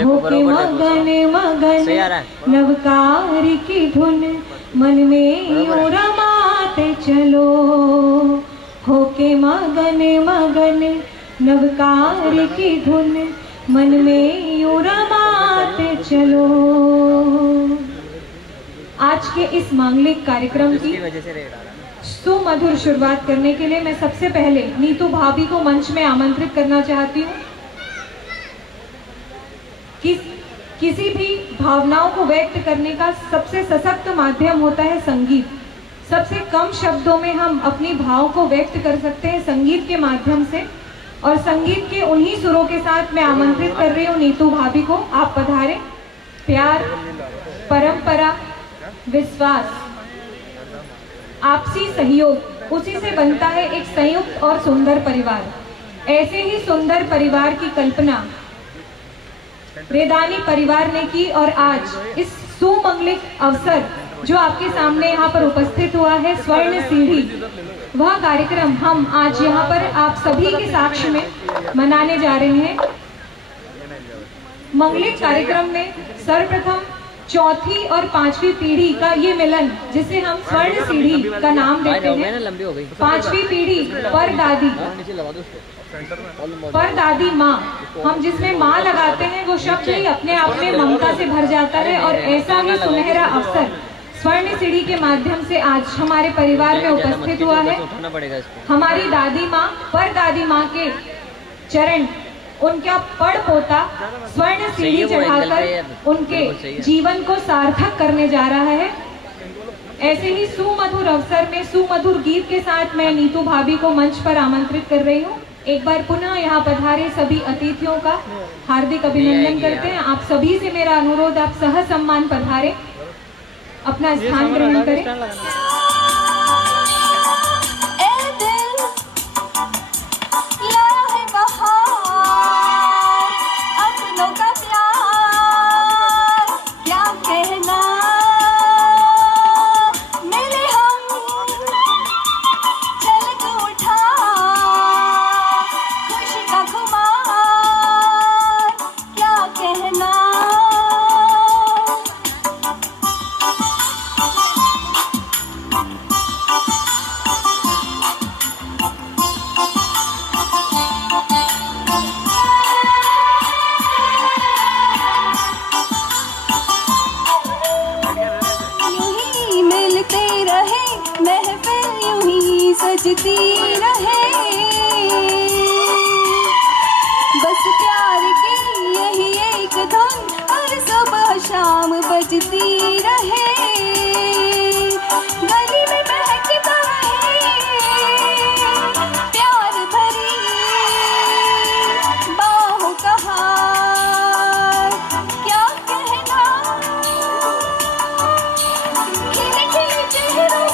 होके मगन मगन नवकार की धुन मन में यूं रमाते चलो, होके मगन मगन नवकार की धुन मन में यूं रमाते चलो। आज के इस मांगलिक कार्यक्रम की सुमधुर शुरुआत करने के लिए मैं सबसे पहले नीतू भाभी को मंच में आमंत्रित करना चाहती हूँ। किसी भी भावनाओं को व्यक्त करने का सबसे सशक्त माध्यम होता है संगीत। सबसे कम शब्दों में हम अपनी भाव को व्यक्त कर सकते हैं संगीत के माध्यम से, और संगीत के उन्हीं सुरों के साथ मैं आमंत्रित कर रही हूँ नीतू भाभी को। आप पधारें। प्यार, परंपरा, विश्वास, आपसी सहयोग, उसी से बनता है एक संयुक्त और सुंदर परिवार। ऐसे ही सुंदर परिवार की कल्पना रेदानी परिवार ने की, और आज इस सुमंगलिक अवसर जो आपके सामने यहाँ पर उपस्थित हुआ है, स्वर्ण सीढ़ी, वह कार्यक्रम हम आज यहाँ पर आप सभी के साक्ष्य में मनाने जा रहे हैं। मंगलिक कार्यक्रम में सर्वप्रथम चौथी और पांचवी पीढ़ी का ये मिलन, जिसे हम स्वर्ण सीढ़ी का नाम देते हैं। पांचवी पीढ़ी पर दादी माँ, हम जिसमें माँ लगाते हैं वो शब्द ही अपने आप में ममता से भर जाता है। और ऐसा ही सुनहरा अवसर स्वर्ण सीढ़ी के माध्यम से आज हमारे परिवार में उपस्थित हुआ है। हमारी दादी माँ, पर दादी माँ के चरण, उनका पड़ पोता स्वर्ण सीढ़ी चढ़ाकर उनके जीवन को सार्थक करने जा रहा है। ऐसे ही सुमधुर अवसर में सुमधुर गीत के साथ मैं नीतू भाभी को मंच पर आमंत्रित कर रही हूँ। एक बार पुनः यहाँ पधारे सभी अतिथियों का हार्दिक अभिनंदन करते हैं। आप सभी से मेरा अनुरोध, आप सह सम्मान पधारे। अपना स्थान ग्रहण करें। सजती रहे बस प्यार की यही एक धुन हर सुबह शाम बजती रहे, गली में महकता रहे प्यार भरी बाहों का हार, क्या कहना खिले खिले चेहरों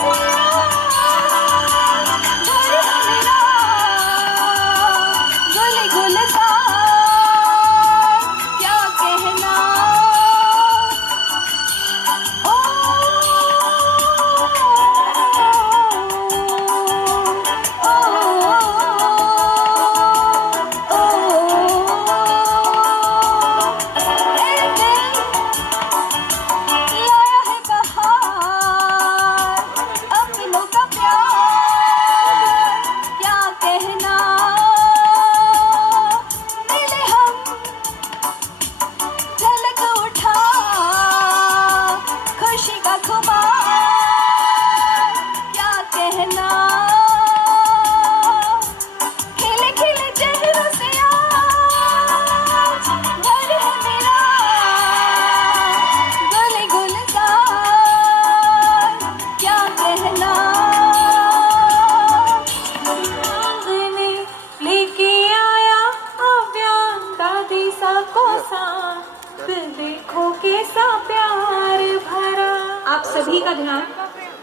से देखो कैसा प्यार भरा। आप सभी का ध्यान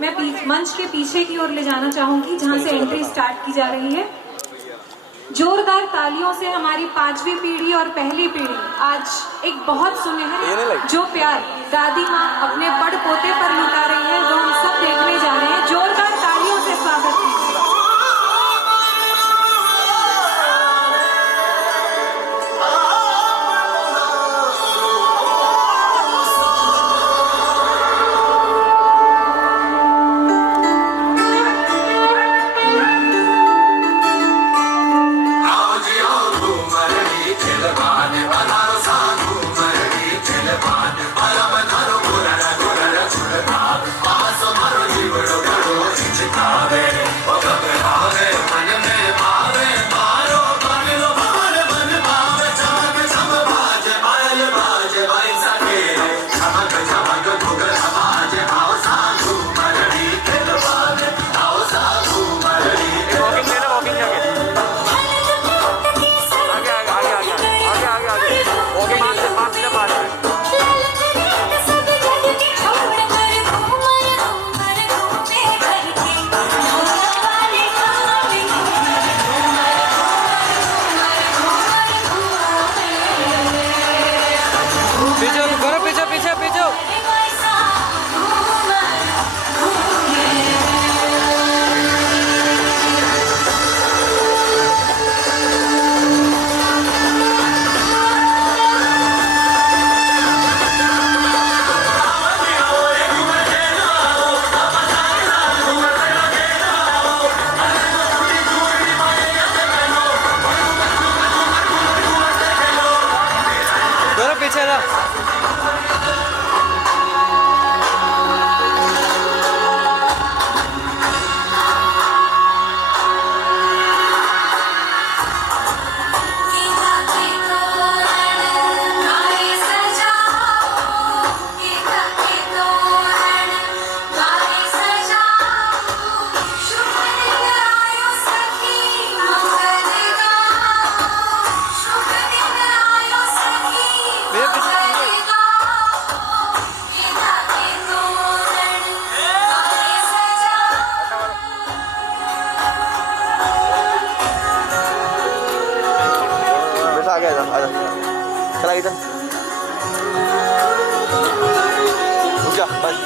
मैं मंच के पीछे की ओर ले जाना चाहूंगी जहां से एंट्री स्टार्ट की जा रही है। जोरदार तालियों से हमारी 5वीं पीढ़ी और पहली पीढ़ी आज एक बहुत सुनहरे जो प्यार दादी माँ अपने बड़ पोते पर लुटा रही है वो हम सब देखने जा रहे हैं। जोरदार तालियों से स्वागत कीजिए। Bye. चला इधर रुक जा बस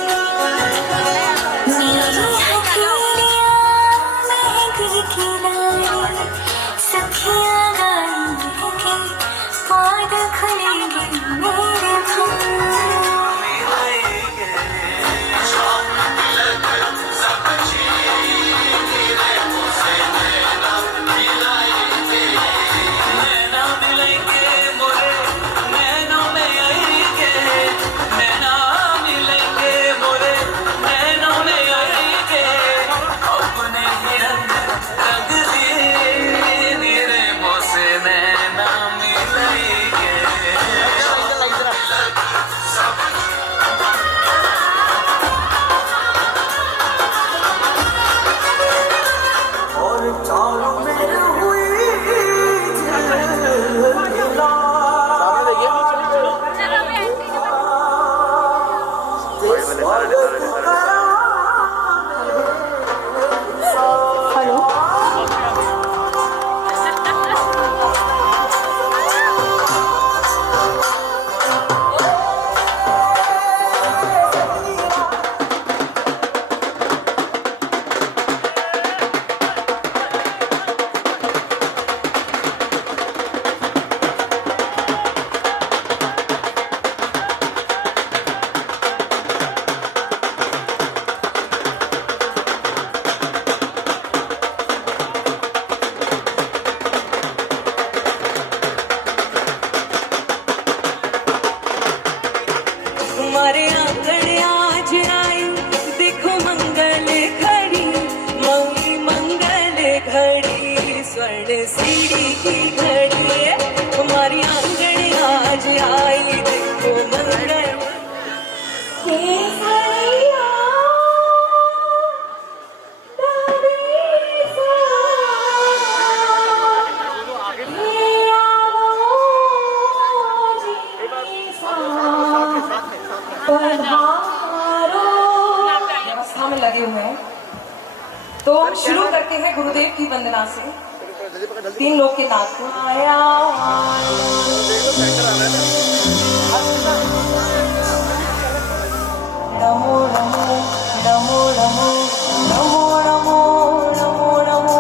सीढ़ी की घड़ी हमारी आंगन आज आई देखो मंगल व्यवस्था में लगे हुए हैं तो हम शुरू करते हैं गुरुदेव की वंदना से 3 लोग के नाच को नमो नमो नमो नमो नमो नमो नमो नमो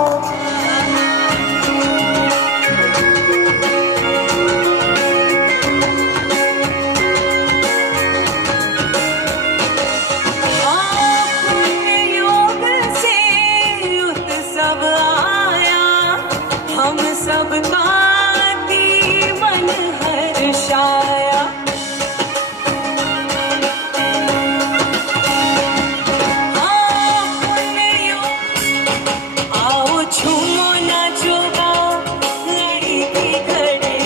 योग से उत्सव आया हम सबका मन हर्षाया आओ झूमो नाचो गाओ लड़ी की घड़ी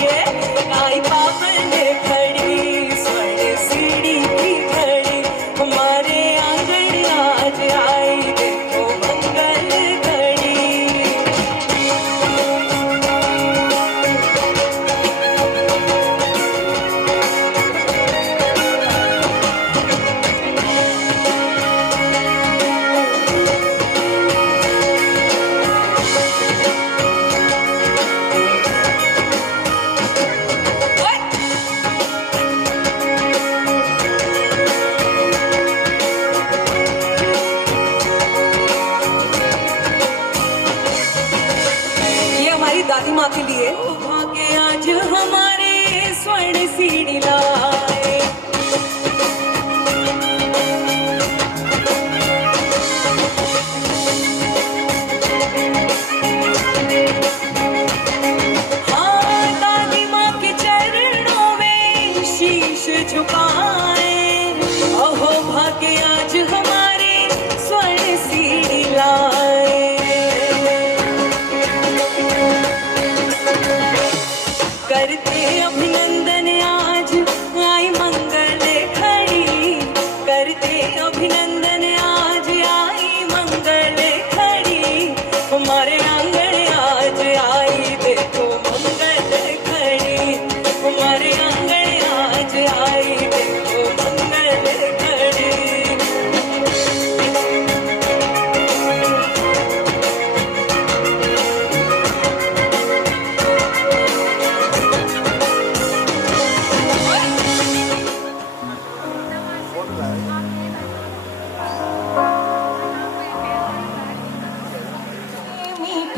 आई पावन खड़ी स्वर्ण सीढ़ी की घड़ी हमारे आंगन आज आई देखो मंगल घड़ी ये हमारी दादी माँ के लिए भाग्य आज हमारे स्वर्ण सीढ़ी लाए हाँ दादी माँ के चरणों में शीश झुकाए अहो भाग्य आज हमारे स्वर्ण सीढ़ी लाए करते अभिनंदन आज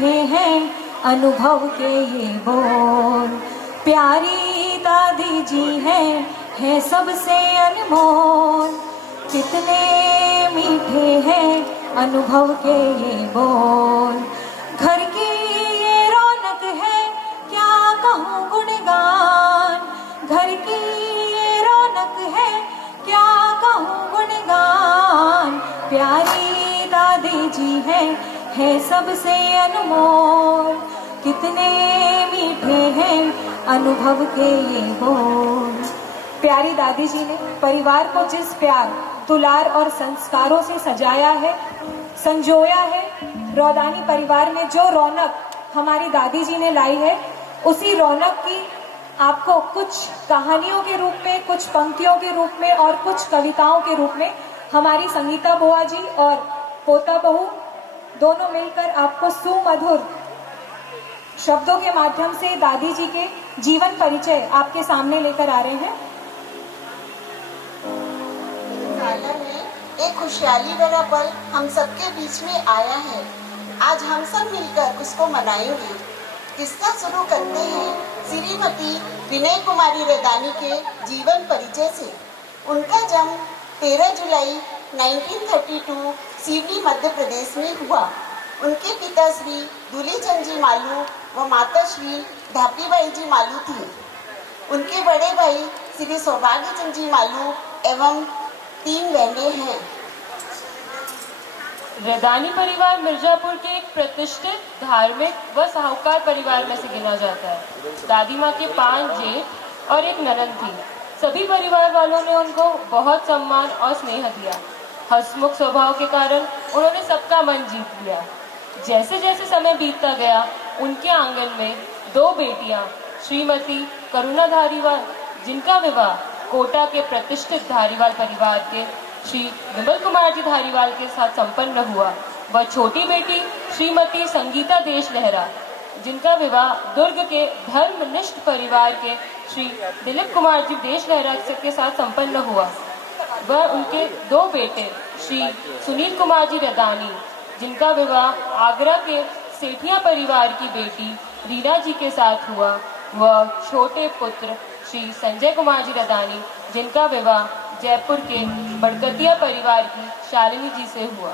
मीठे हैं अनुभव के ये बोल। प्यारी दादी जी है सबसे अनमोल। कितने मीठे हैं अनुभव के ये बोल। घर की ये रौनक है क्या कहूँ गुणगान। घर की ये रौनक है क्या कहूँ गुणगान। प्यारी दादी जी है सबसे अनमोल। कितने मीठे हैं अनुभव के ये बोल। प्यारी दादी जी ने परिवार को जिस प्यार, दुलार और संस्कारों से सजाया है, संजोया है, रौदानी परिवार में जो रौनक हमारी दादी जी ने लाई है, उसी रौनक की आपको कुछ कहानियों के रूप में, कुछ पंक्तियों के रूप में और कुछ कविताओं के रूप में हमारी संगीता बुआ जी और पोता बहू दोनों मिलकर आपको सुमधुर शब्दों के माध्यम से दादी जी के जीवन परिचय आपके सामने लेकर आ रहे हैं। सालन में एक खुशहाली भरा पल हम सबके बीच में आया है। आज हम सब मिलकर उसको मनाएंगे। किस्सा शुरू करते हैं श्रीमती विनय कुमारी रदानी के जीवन परिचय से। उनका जन्म 13 जुलाई 1932 सीवनी मध्य प्रदेश में हुआ। उनके पिता श्री दूलीचंद जी मालू व माता श्री धापीबाई जी मालू थी। उनके बड़े भाई श्री सौभाग्यचंद जी मालू एवं 3 बहनें हैं। रदानी परिवार मिर्जापुर के एक प्रतिष्ठित धार्मिक व साहूकार परिवार में से गिना जाता है। दादी माँ के 5 जेठ और एक ननद थी। सभी परिवार वालों ने उनको बहुत सम्मान और स्नेह दिया। हंसमुख स्वभाव के कारण उन्होंने सबका मन जीत लिया। जैसे जैसे समय बीतता गया, उनके आंगन में 2 बेटियां श्रीमती करुणा धारीवाल, जिनका विवाह कोटा के प्रतिष्ठित धारीवाल परिवार के श्री विमल कुमार जी धारीवाल के साथ संपन्न हुआ, व छोटी बेटी श्रीमती संगीता देश लहरा, जिनका विवाह दुर्ग के धर्मनिष्ठ परिवार के श्री दिलीप कुमार जी देश लहरा के साथ संपन्न हुआ। वह उनके 2 बेटे श्री सुनील कुमार जी रदानी, जिनका विवाह आगरा के सेठिया परिवार की बेटी रीना जी के साथ हुआ, व छोटे पुत्र श्री संजय कुमार जी रदानी, जिनका विवाह जयपुर के बड़कतिया परिवार की शालिनी जी से हुआ।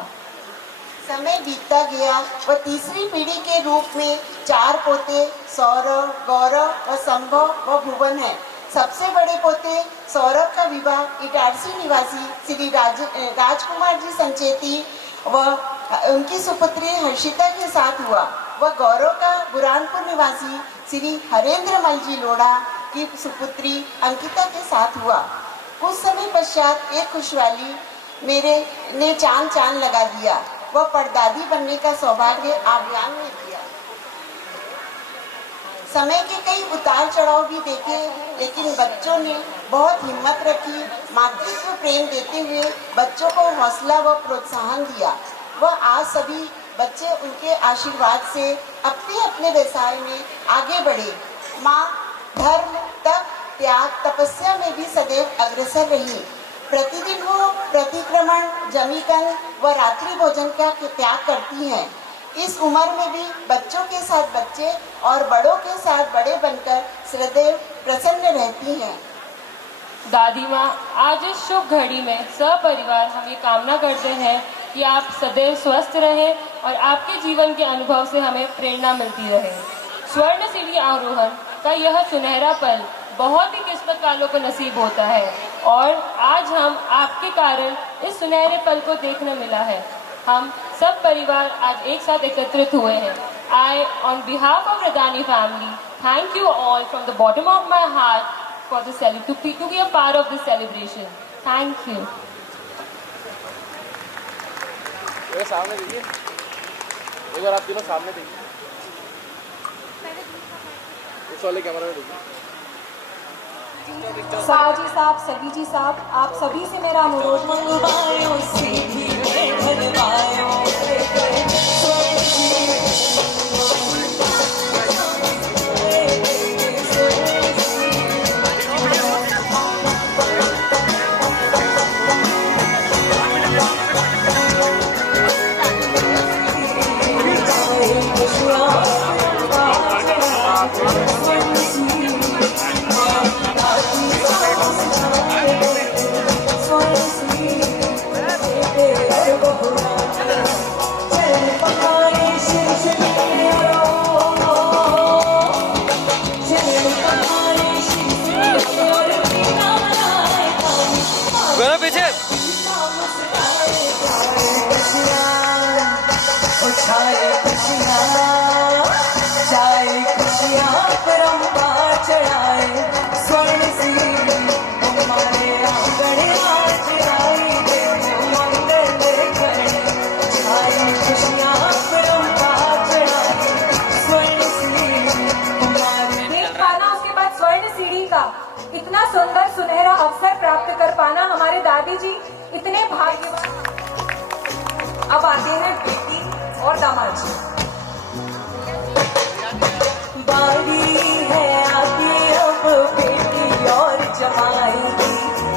समय बीतता गया व तीसरी पीढ़ी के रूप में 4 पोते सौरभ, गौरव व संभव व भुवन है। सबसे बड़े पोते सौरभ का विवाह इटारसी निवासी श्री राजकुमार जी संचेती व उनकी सुपुत्री हर्षिता के साथ हुआ, व गौरव का बुरानपुर निवासी श्री हरेंद्र मल जी लोढ़ा की सुपुत्री अंकिता के साथ हुआ। कुछ समय पश्चात एक खुशहाली मेरे ने चांद लगा दिया। वह परदादी बनने का सौभाग्य आव्यान में दिया। समय के कई उतार चढ़ाव भी देखे, लेकिन बच्चों ने बहुत हिम्मत रखी। मातृत्व प्रेम देते हुए बच्चों को हौसला व प्रोत्साहन दिया। वह आज सभी बच्चे उनके आशीर्वाद से अपने अपने व्यवसाय में आगे बढ़े। माँ धर्म, तप, त्याग, तपस्या में भी सदैव अग्रसर रही। प्रतिदिन वो प्रतिक्रमण, जमीकन व रात्रि भोजन का त्याग करती हैं। इस उम्र में भी बच्चों के साथ बच्चे और बड़ों के साथ बड़े बनकर सदैव प्रसन्न रहती हैं। दादी माँ आज इस शुभ घड़ी में सपरिवार हम ये कामना करते हैं कि आप सदैव स्वस्थ रहें और आपके जीवन के अनुभव से हमें प्रेरणा मिलती रहे। स्वर्ण सीढ़ी आरोहण का यह सुनहरा पल बहुत ही किस्मत वालों को नसीब होता है, और आज हम आपके कारण इस सुनहरे पल को देखने मिला है। हम सब परिवार आज एक साथ एकत्रित हुए हैं। I, on behalf of Radani family, thank you all from the bottom of my heart for the to be a part of this celebration. Thank you. ये सामने देखिए, एक बार आप तीनों सामने देखिए, उस वाले कैमरा में देखिए। साजी साहब, सगी जी साहब, आप सभी से मेरा अनुरोध खुशियाँ छाए खुशियाँ परम्पार चढ़ाए स्वर्ण सी हमारे आंगन आज आई देखो मंगल घड़ी छाए खुशियाँ परम्पार चढ़ाए स्वर्ण सी हमारे देख पाना, उसके बाद स्वर्ण सीढ़ी का इतना सुंदर सुनहरा अवसर प्राप्त कर पाना, हमारे दादी जी इतने भाग्यवान। अब आते हैं बेटी और दामाद जी। बारी है आती अब बेटी और जमाई की,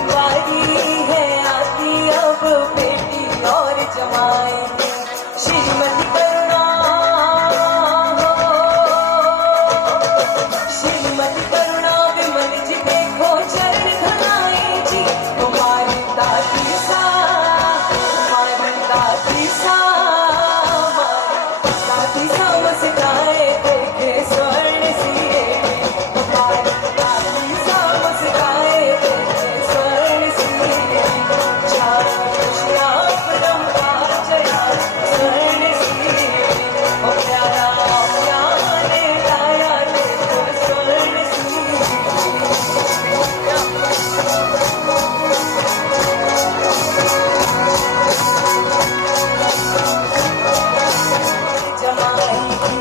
बारी है आती अब बेटी और जमाई की। श्रीमती करुणा हो, श्रीमती करुणा विमल जी देखो चरण धुलाई जी। तुम्हारी दादी सा, तुम्हारी दादी सा, दादी सा मुस्काए देखे स्वर्ण सिए, तुम्हारी दादी सा मुस्काए देखे स्वर्ण सिए। छाए खुशियाँ परम्पार चढ़ाए स्वर्ण सिए, ओ प्यारा प्यारे लाया देखो स्वर्ण सिए। जमाई की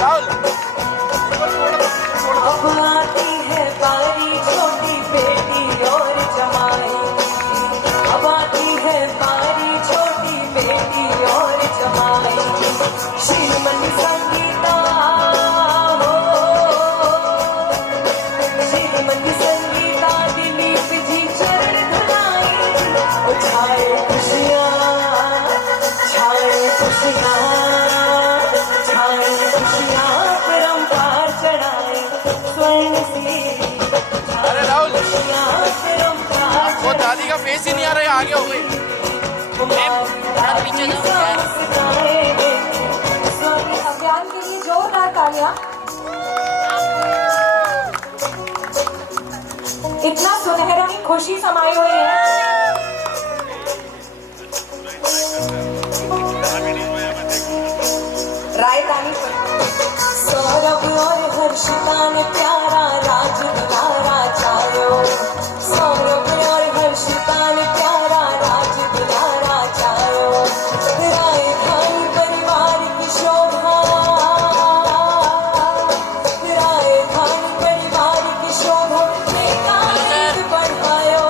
राहुल अब आती है बारी छोटी बेटी और जमाई की, अब आती है बारी छोटी बेटी और जमाई की। श्रीमती संगीता हो, श्रीमती संगीता दिलीप जी चरण धुलाई जी। ओ छाए खुशियाँ परम्पार चढ़ाए स्वर्ण सी। अरे राहुल, परम्पार वो दादी का फेस ही नहीं आ रहा है, आगे हो गई। अभियान के लिए जोरदार तालियां। इतना सुनहरा खुशी समाई हुई है। रायदानी सौरभ और हर्षिता ने प्यारा राज दुलारा चायो, सौरभ और हर्षिता ने प्यारा राज दुलारा चायो। रायधानी परिवार की शोभा, रायधानी परिवार की शोभा में बढ़ायो।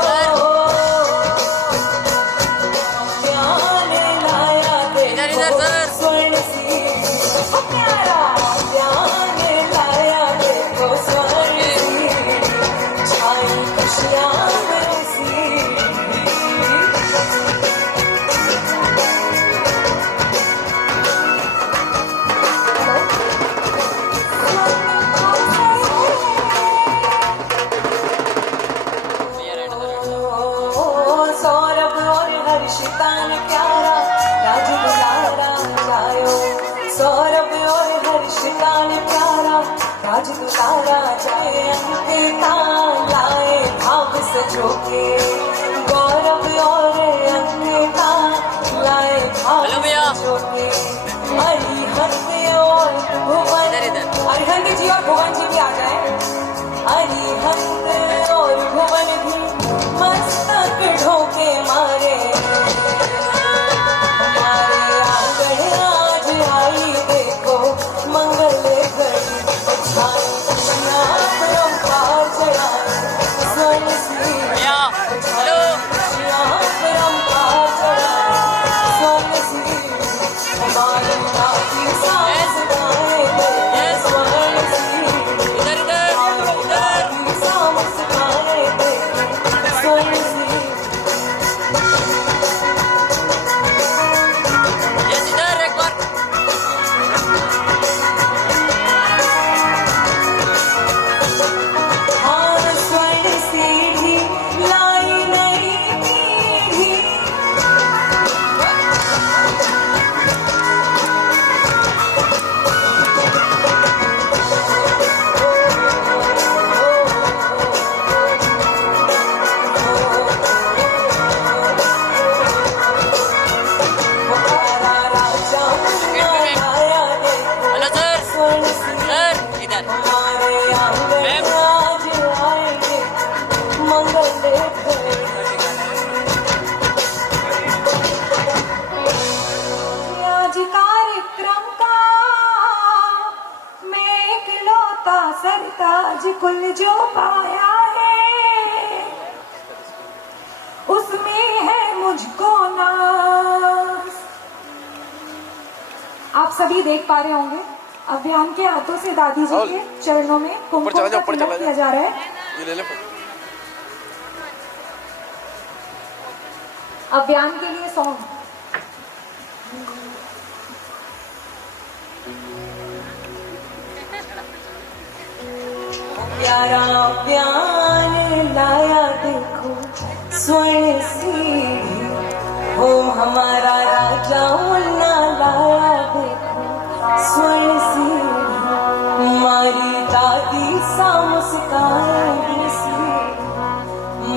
प्यारे लाया देखो स्वर्ण सी, प्यारा प्यारे लाया देखो स्वर्ण सी। छाई खुशियाँ बरसी, सौरभ और हर्षिता ने प्यारा राज दुलारा जायो, सौरभ और हर्षिता ने प्यारा राज दुलारा जाए। अंकिता लाए भाव सजो के, गौरव और अंकिता लाए भाव सजो के। अरिहंत और भुवन, अरिहंत जी और भुवन जी भी आ जाए। अरिहंत और भुवन भी मस्तक ढोके मारे, हमारे आंगन आज आई देखो मंगल घड़ी। छाई खुशियाँ परम्पार चढ़ाए स्वर्ण सी। जो पाया है उसमें है मुझको नाज। आप सभी देख पा रहे होंगे अभियान के हाथों से दादी जी के चरणों में कुमकुम का तिलक किया जा रहा है। ये ले ले। अभियान के लिए सॉन्ग। प्यारा प्यान लाया देखो स्वर्ण सीढ़ी हो हमारा राजा मुन्ना लाया देखो स्वर्ण सीढ़ी मारी दादी सा मुस्काएगी सी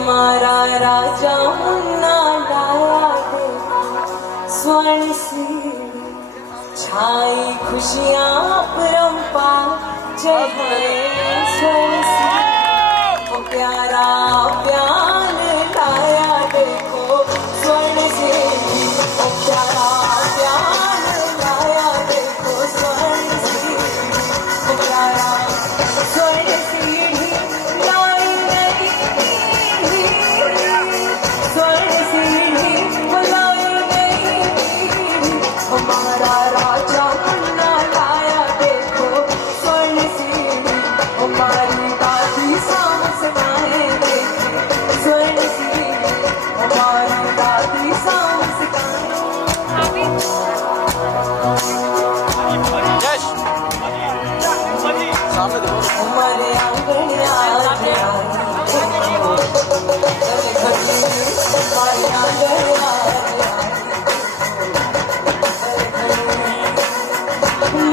मारा राजा मुन्ना लाया देखो स्वर्ण सीढ़ी छाई खुशियाँ परम्पार चढ़े स्वर्ण सीढ़ी प्यारा प्यान लाया देखो स्वर्ण सीढ़ी प्यारा प्यान लाया देखो स्वर्ण सीढ़ी प्यारा स्वर्ण सीढ़ी लाई नहीं स्वर्ण सीढ़ी लाई नहीं हमारा राजा मुन्ना लाया देखो स्वर्ण सीढ़ी हमारी दादी सामस गाए देखो स्वर्ण सीढ़ी हमारी दादी सामस यश सामने देखो। हमारे आंगन आज आई हमारे आंगन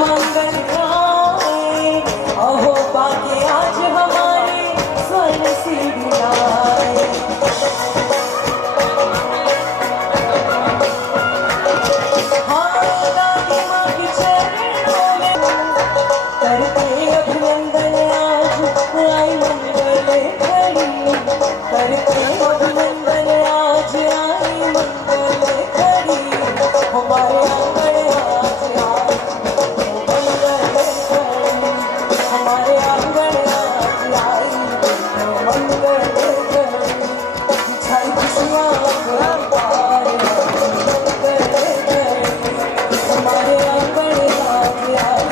मंगल गाए अहो बाके आज हमारे स्वर्ण सीढ़ी आए हाँ दादी माँ के चरणों में करते अभिनंदन आज आई मंगल खड़ी करते अभिनंदन आज आई मंगल खड़ी हमारे आंगन आज आई हमारे आंगन आज आई मंगल छाई खुशियाँ परम्पार हमारे आंगन आज आई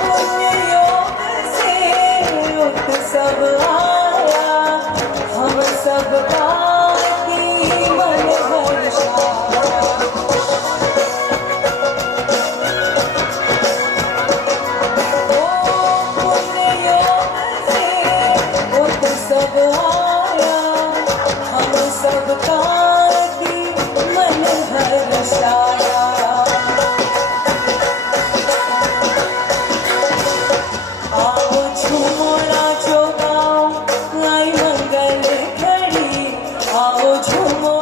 पुण्य योग से उत्सव आया हम सबका की मन हर्षाया पुण्य योग से उत्सव आया हम सबका की मन हर्षाया आओ झूमो नाचो गाओ आई मंगल घड़ी आओ झूमो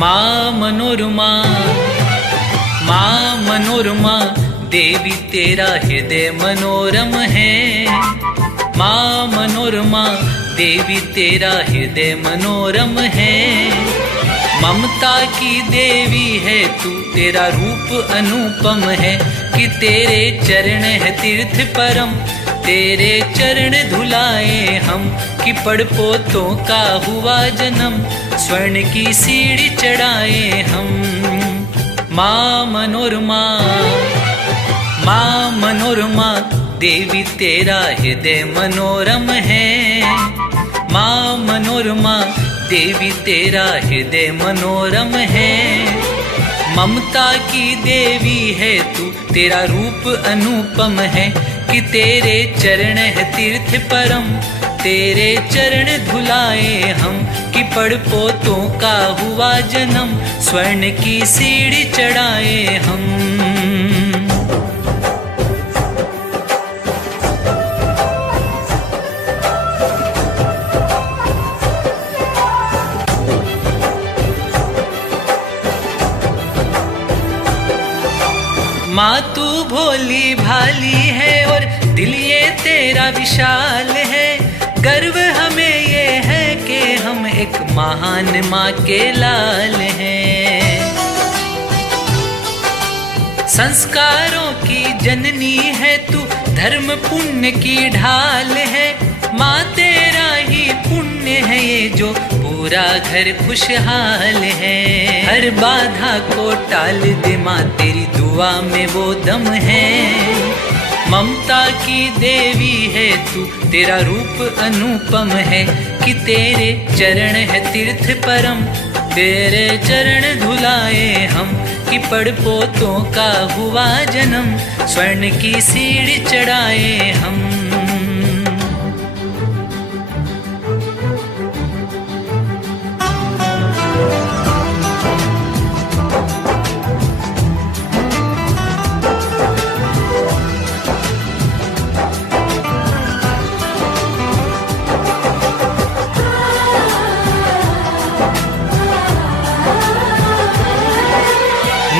माँ मनोरमा, माँ मनोरमा, देवी तेरा हृदय मनोरम है। माँ मनोरमा, देवी तेरा हृदय मनोरम है। ममता की देवी है तू, तेरा रूप अनुपम है। कि तेरे चरण है तीर्थ परम, तेरे चरण धुलाए हम। कि पड़ पोतों का हुआ जन्म, स्वर्ण की सीढ़ी चढ़ाए हम। माँ मनोरमा, माँ मनोरमा, देवी तेरा हृदय मनोरम है। माँ मनोरमा, देवी तेरा हृदय मनोरम है। ममता की देवी है तू, तेरा रूप अनुपम है। कि तेरे चरण है तीर्थ परम, तेरे चरण धुलाए हम, कि पड़ पोतों का हुआ जन्म, स्वर्ण की सीढ़ी चढ़ाए हम। माँ तू भोली भाली है और दिल ये तेरा विशाल है, गर्व हमें ये है कि हम एक महान माँ के लाल हैं। संस्कारों की जननी है तू, धर्म पुण्य की ढाल है, माँ तेरा ही पुण्य है ये जो पूरा घर खुशहाल है। हर बाधा को टाल दे माँ, तेरी दुआ में वो दम है। ममता की देवी है तू, तेरा रूप अनुपम है, कि तेरे चरण है तीर्थ परम, तेरे चरण धुलाए हम, कि पड़ पोतों का हुआ जन्म, स्वर्ण की सीढ़ी चढ़ाए हम।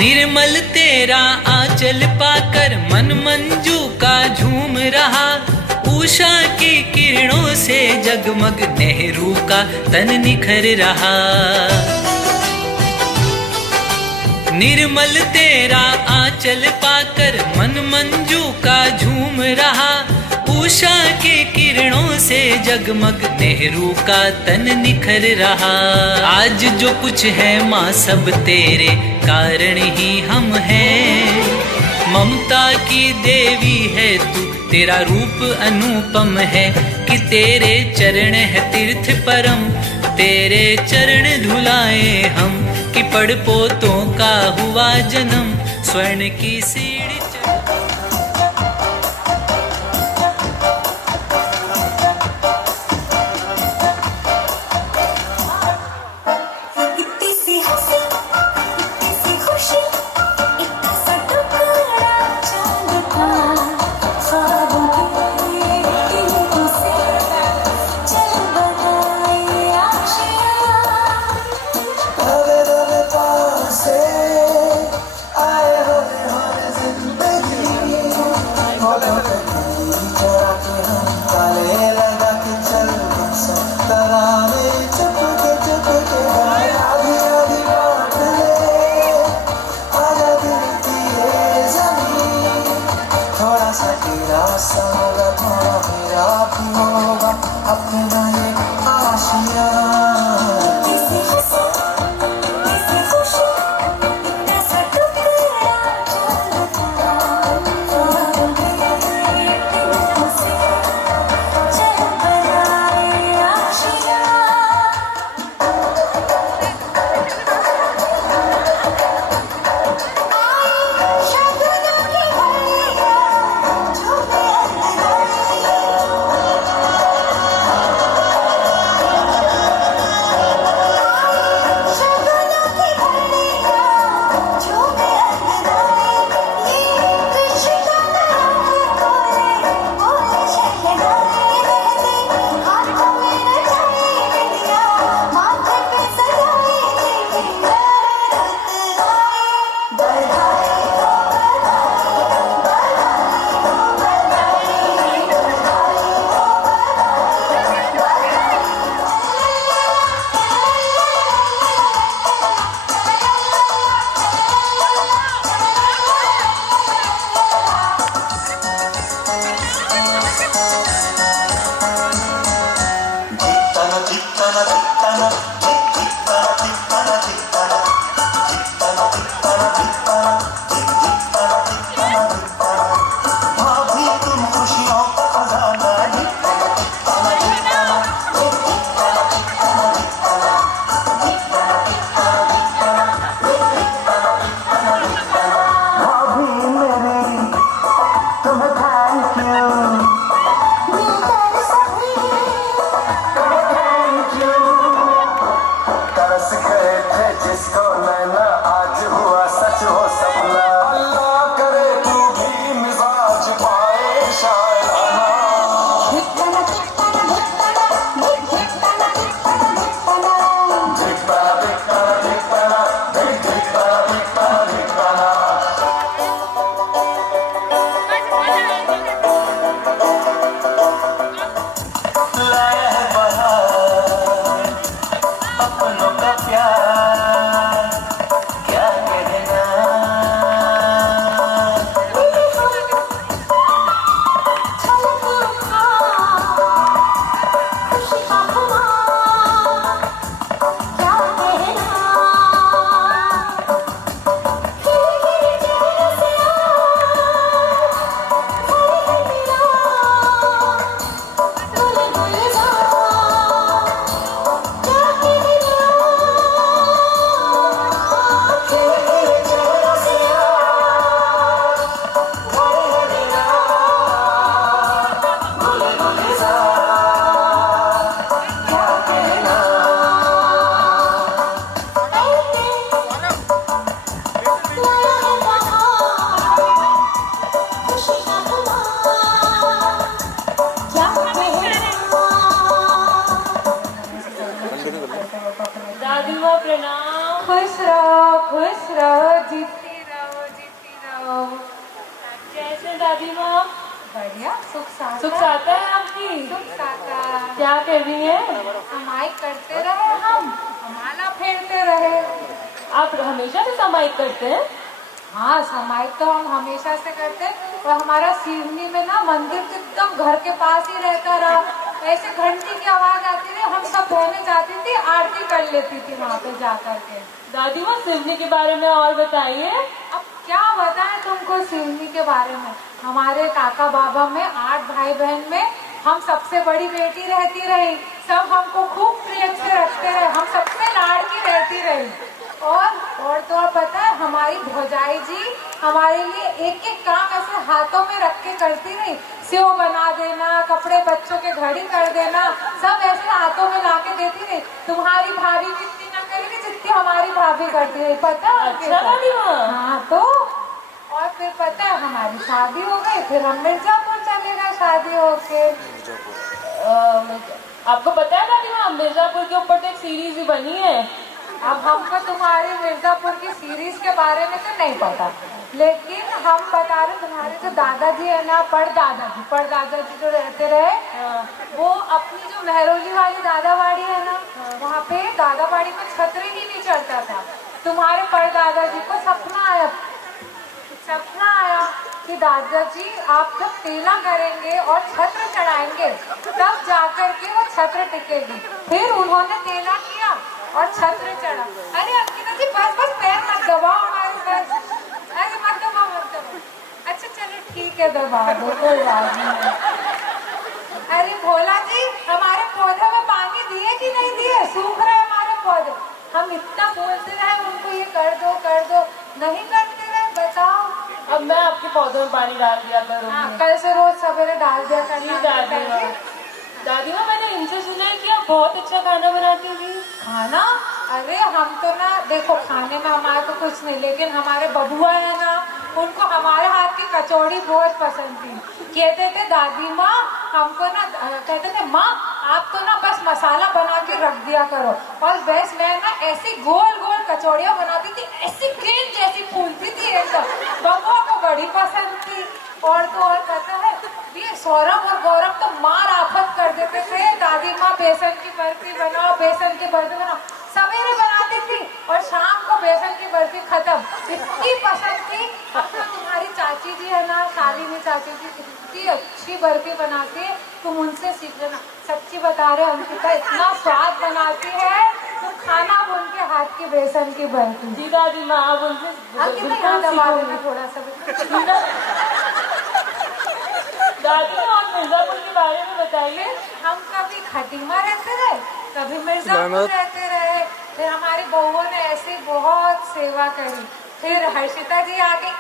निर्मल तेरा आंचल पाकर मन मंजू का झूम रहा, उषा की किरणों से जगमग नेहरू का तन निखर रहा। निर्मल तेरा आंचल पाकर मन मंजू का झूम रहा, उषा की किरणों से जगमग नेहरू का तन निखर रहा। आज जो कुछ है माँ सब तेरे कारण ही हम हैं, ममता की देवी है तू, तेरा रूप अनुपम है, कि तेरे चरण है तीर्थ परम, तेरे चरण धुलाए हम, कि पड़ पोतों का हुआ जन्म, स्वर्ण की सीढ़ी दादी माँ प्रणाम। खुश रहो, जीती रहो। कैसे दादी माँ? बढ़िया, सुख सुख साता है आपकी? साका। क्या कर रही है? समाई करते रहे हम, माला फेरते रहे। आप हमेशा से समाई करते हैं? हाँ, समाई तो हम हमेशा से करते हैं। और हमारा सिवनी में ना मंदिर तो एकदम घर के पास ही रहता रहा। ऐसे घंटी की आवाज आती थी, हम सब बहने जाती थी, आरती कर लेती थी वहाँ पे जा करके। दादी माँ सिवनी के बारे में और बताइए। अब क्या बताएं तुमको सिवनी के बारे में। हमारे काका बाबा में 8 भाई बहन में हम सबसे बड़ी बेटी रहती रही। सब हमको खूब प्रेम से रखते रहे, हम सबसे लाड़की रहती रही। और तो पता है, हमारी भौजाई जी हमारे लिए एक एक काम ऐसे हाथों में रख के करती रही। सेव बना देना, कपड़े बच्चों के घड़ी कर देना, सब ऐसे हाथों में ला के देती रही। तुम्हारी भाभी भी इतनी ना करेगी जितनी हमारी भाभी करती रही, पता है? अच्छा दादी माँ। हाँ तो और फिर पता है, हमारी शादी हो गई, फिर हम मिर्जापुर चले गए शादी होके। आपको पता है दादी माँ, मिर्जापुर के ऊपर तो एक सीरीज भी बनी है। अब हमको तुम्हारी मिर्जापुर की सीरीज के बारे में तो नहीं पता, लेकिन हम बता रहे तुम्हारे जो दादाजी है ना, परदादाजी जो रहते रहे, वो अपनी जो मेहरौली वाली दादावाड़ी है ना, वहाँ पे दादावाड़ी में छतरी ही नहीं चढ़ता था। तुम्हारे परदादाजी को सपना आया कि दादाजी आप जब तेला करेंगे और छत्र चढ़ाएंगे तब जाकर के वो छत्र टिकेगी। फिर उन्होंने तेला किया और छत्र चढ़ा। अरे अंकिता जी बस पैर मत दबाओ हमारे पास। अरे मत दबाओ। अच्छा चलो ठीक है, दबा दो, कोई बात नहीं। अरे भोला जी, हमारे पौधे में पानी दिए कि नहीं दिए? सूख रहे हमारे पौधे। हम इतना बोलते रहे उनको, ये कर दो, नहीं करते रहे। बताओ। अब मैं आपके पौधों में पानी डाल दिया करूँगी। हाँ, कल से रोज सवेरे डाल दिया करना। दादी माँ, मैंने इनसे सुना है कि आप बहुत अच्छा खाना बनाती होगी। खाना? अरे हम तो ना, देखो खाने में हमारा तो कुछ नहीं, लेकिन हमारे बबुआ है ना, उनको हमारे हाथ की कचौड़ी बहुत पसंद थी। कहते थे दादी माँ हमको ना, कहते थे माँ आप तो ना बस मसाला बना के रख दिया करो। और बस मैं ना ऐसी गोल गोल कचौड़ियाँ बनाती थी, ऐसी केक जैसी फूलती थी एकदम। बबुआ को बड़ी पसंद थी। और तो और पता है, ये सौरभ और गौरव तो मार आफत कर देते थे, दादी माँ बेसन की बर्फी बनाओ, बेसन की बर्फी बनाओ। सवेरे बनाती थी और शाम को बेसन की बर्फी खत्म। इतनी पसंद थी। अब तो तुम्हारी चाची जी है ना, शालिनी चाची जी, इतनी अच्छी बर्फी बनाती है, तुम उनसे सीख लेना। सच्ची बता रहे अंकिता, इतना स्वाद बनाती है, तुम खाना अब उनके हाथ की बेसन की बर्फी। जी दादी माँ, आप उनसे अंकिता यहाँ दबा देना थोड़ा सा। दादी माँ, आप मिर्जापुर के बारे में बताइए। हम कभी खटीमा रहते रहे, कभी मिर्जापुर रहते रहे। फिर हमारी बहुओं ने ऐसी बहुत सेवा करी। फिर हर्षिता जी आ गई,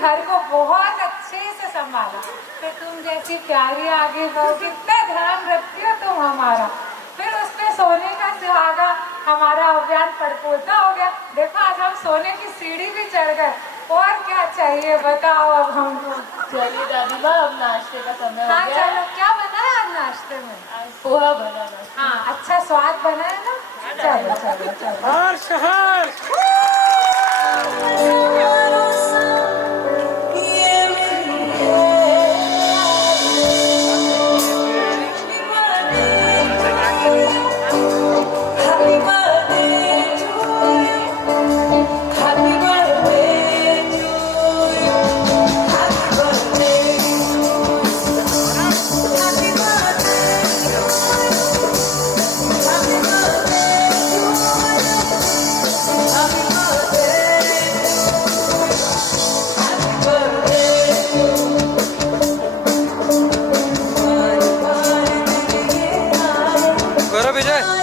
घर को बहुत अच्छे से संभाला। फिर तुम जैसी प्यारी आ गई, कितना ध्यान रखती हो तुम हमारा। फिर उसपे सोने का सुहागा हमारा अभियान परपोता हो गया। देखो आज हम सोने की सीढ़ी भी चढ़ गए। और क्या चाहिए बताओ अब हमको। चलिए दादी माँ, अब नाश्ते का समय हो हाँ गया। चलो, क्या बना है आज नाश्ते में? पोहा बना है। हाँ, अच्छा स्वाद बना है ना। चलो। गौरव विजय।